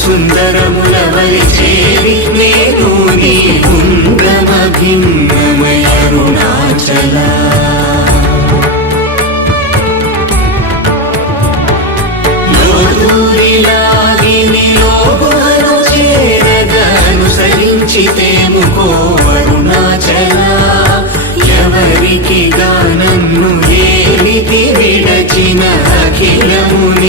అళగు సుందరముల వరి చేరి నేను నీ గుండ్రమ భిన్నమయ అరుణాచల. లోదూరిలాగిని లోగుహను చేరగా ఎవరికి గానన్ను ఏలికి విడచిన అఖిల